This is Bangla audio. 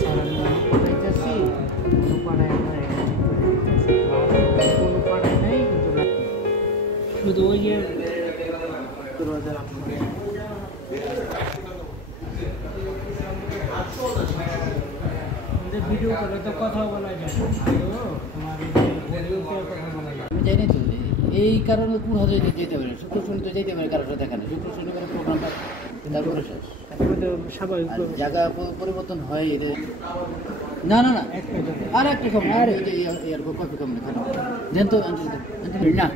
স্যার আমি পাঠাইতেছি, কোনো পাঠায় আমরা এটা ঠিক করে দিতেছি। আর কোনো পাঠায় নাই, কিন্তু শুধু ওই যে 17,000 ভিডিও করে তো কথা বলা যায় না। তোমার কথা বলা যায়, আমি জানি তো এই কারণে কোন হাজার যেতে পারে, শুক্র শনি তো যেতে পারে, কারোর সাথে দেখানো শুক্র শনিবার প্রোগ্রামটা তারপরে শেষ। তারপরে তো স্বাভাবিক জায়গা পরিবর্তন হয় এদের। না না না, আর একটা কম, আর এই যে কপি কম না, দেন তো না